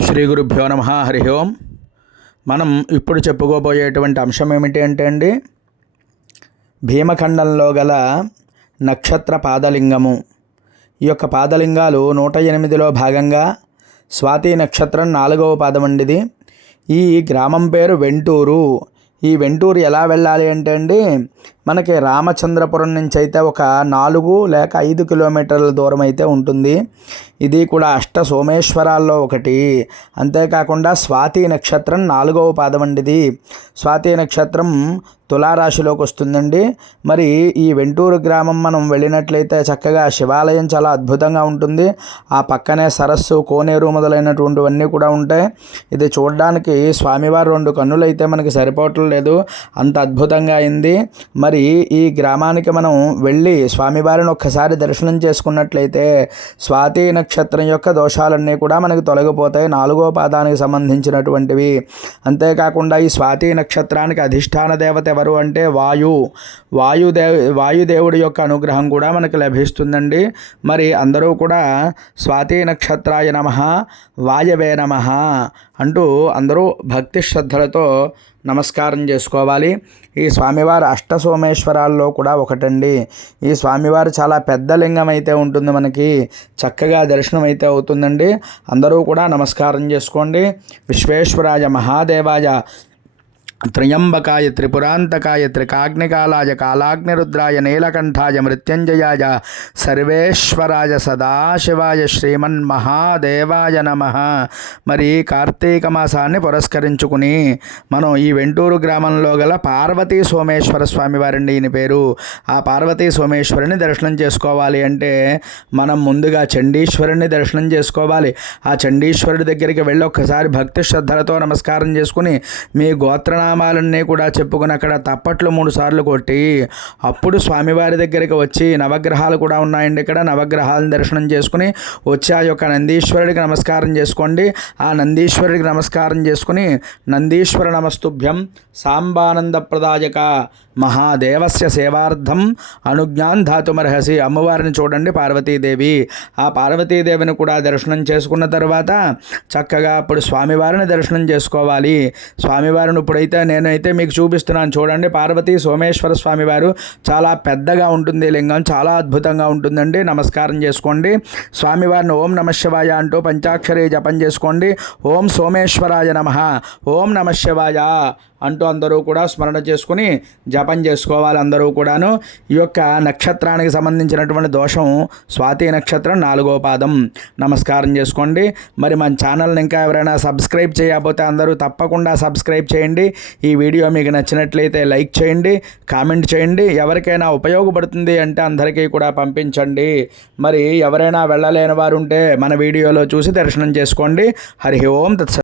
శ్రీ గురుభ్యో నమః. హరి ఓం. మనం ఇప్పుడు చెప్పుకోబోయేటువంటి అంశం ఏమిటి అంటే అండి, భీమఖండంలో గల నక్షత్ర పాదలింగము. ఈ యొక్క పాదలింగాలు 108లో భాగంగా స్వాతి నక్షత్రం 4వ పాదం అండిది. ఈ గ్రామం పేరు వెంటూరు. ఈ వెంటూరు ఎలా వెళ్ళాలి అంటే అండి, మనకి రామచంద్రపురం నుంచి అయితే ఒక 4 లేక 5 కిలోమీటర్ల దూరం అయితే ఉంటుంది. ఇది కూడా అష్ట సోమేశ్వరాల్లో ఒకటి. అంతేకాకుండా స్వాతి నక్షత్రం 4వ పాదం అండిది. స్వాతి నక్షత్రం తులారాశిలోకి వస్తుందండి. మరి ఈ వెంటూరు గ్రామం మనం వెళ్ళినట్లయితే చక్కగా శివాలయం చాలా అద్భుతంగా ఉంటుంది. ఆ పక్కనే సరస్సు, కోనేరు మొదలైనటువంటివన్నీ కూడా ఉంటాయి. ఇది చూడడానికి స్వామివారు 2 కన్నులు అయితే మనకి సరిపోవట్లేదు, అంత అద్భుతంగా అయింది. మరి ఈ గ్రామానికి మనం వెళ్ళి స్వామివారిని ఒక్కసారి దర్శనం చేసుకున్నట్లయితే స్వాతి నక్షత్రం యొక్క దోషాలన్నీ కూడా మనకు తొలగిపోతాయి, 4వ పాదానికి సంబంధించినటువంటివి. అంతేకాకుండా ఈ స్వాతి నక్షత్రానికి అధిష్టాన దేవత ఎవరు అంటే వాయుదేవుడి యొక్క అనుగ్రహం కూడా మనకు లభిస్తుందండి. మరి అందరూ కూడా స్వాతి నక్షత్రాయ నమః, వాయవే నమః అంటూ అందరూ భక్తి శ్రద్ధలతో నమస్కారం చేసుకోవాలి. ఈ స్వామివారు అష్ట సోమేశ్వరాల్లో కూడా ఒకటండి. ఈ స్వామివారు చాలా పెద్ద లింగం అయితే ఉంటుంది, మనకి చక్కగా దర్శనం అయితే అవుతుందండి. అందరూ కూడా నమస్కారం చేసుకోండి. విశ్వేశ్వరాయ మహాదేవాయ త్రయంబకాయ త్రిపురాంతకాయ త్రికాగ్నికాలాయ కాలాగ్నిరుద్రాయ నీలకంఠాయ మృత్యుంజయాయ సర్వేశ్వరాయ సదాశివాయ శ్రీమన్మహాదేవాయ నమః. మరి కార్తీక మాసాన్ని పురస్కరించుకుని మనం ఈ వెంటూరు గ్రామంలో గల పార్వతీ సోమేశ్వర స్వామి వారండి ఈయన పేరు. ఆ పార్వతీ సోమేశ్వరుని దర్శనం చేసుకోవాలి అంటే మనం ముందుగా చండీశ్వరుని దర్శనం చేసుకోవాలి. ఆ చండీశ్వరుడి దగ్గరికి వెళ్ళి ఒక్కసారి భక్తి శ్రద్ధలతో నమస్కారం చేసుకుని మీ గోత్రనామాలన్నీ కూడా చెప్పుకుని అక్కడ తప్పట్లు 3 సార్లు కొట్టి అప్పుడు స్వామివారి దగ్గరికి వచ్చి, నవగ్రహాలు కూడా ఉన్నాయండి ఇక్కడ, నవగ్రహాలను దర్శనం చేసుకుని వచ్చి ఆ యొక్క నందీశ్వరుడికి నమస్కారం చేసుకోండి. ఆ నందీశ్వరుడికి నమస్కారం చేసుకుని నందీశ్వర నమస్తుభ్యం సాంబానంద ప్రదాయక మహాదేవస్య సేవార్థం అనుజ్ఞాన్ ధాతుమర్హసి. అమ్మవారిని చూడండి, పార్వతీదేవి. ఆ పార్వతీదేవిని కూడా దర్శనం చేసుకున్న తర్వాత చక్కగా అప్పుడు స్వామివారిని దర్శనం చేసుకోవాలి. స్వామివారిని ఇప్పుడైతే నేనైతే మీకు చూపిస్తున్నాను చూడండి. పార్వతీ సోమేశ్వర స్వామివారు చాలా పెద్దగా ఉంటుంది లింగం, చాలా అద్భుతంగా ఉంటుందండి. నమస్కారం చేసుకోండి. స్వామివారిని ఓం నమః శివాయ అంటూ పంచాక్షరి జపం చేసుకోండి. ఓం సోమేశ్వరాయ నమః, ఓం నమః శివాయ అంటూ అందరూ కూడా స్మరణ చేసుకుని జపం చేసుకోవాలి అందరూ కూడాను. ఈ యొక్క నక్షత్రానికి సంబంధించినటువంటి దోషం స్వాతి నక్షత్రం 4వ పాదం. నమస్కారం చేసుకోండి. మరి మన ఛానల్ని ఇంకా ఎవరైనా సబ్స్క్రైబ్ చేయకపోతే అందరూ తప్పకుండా సబ్స్క్రైబ్ చేయండి. ఈ వీడియో మీకు నచ్చినట్లయితే లైక్ చేయండి, కామెంట్ చేయండి. ఎవరికైనా ఉపయోగపడుతుంది అంటే అందరికీ కూడా పంపించండి. మరి ఎవరైనా వెళ్ళలేని వారు ఉంటే మన వీడియోలో చూసి దర్శనం చేసుకోండి. హరి ఓం తత్సత్.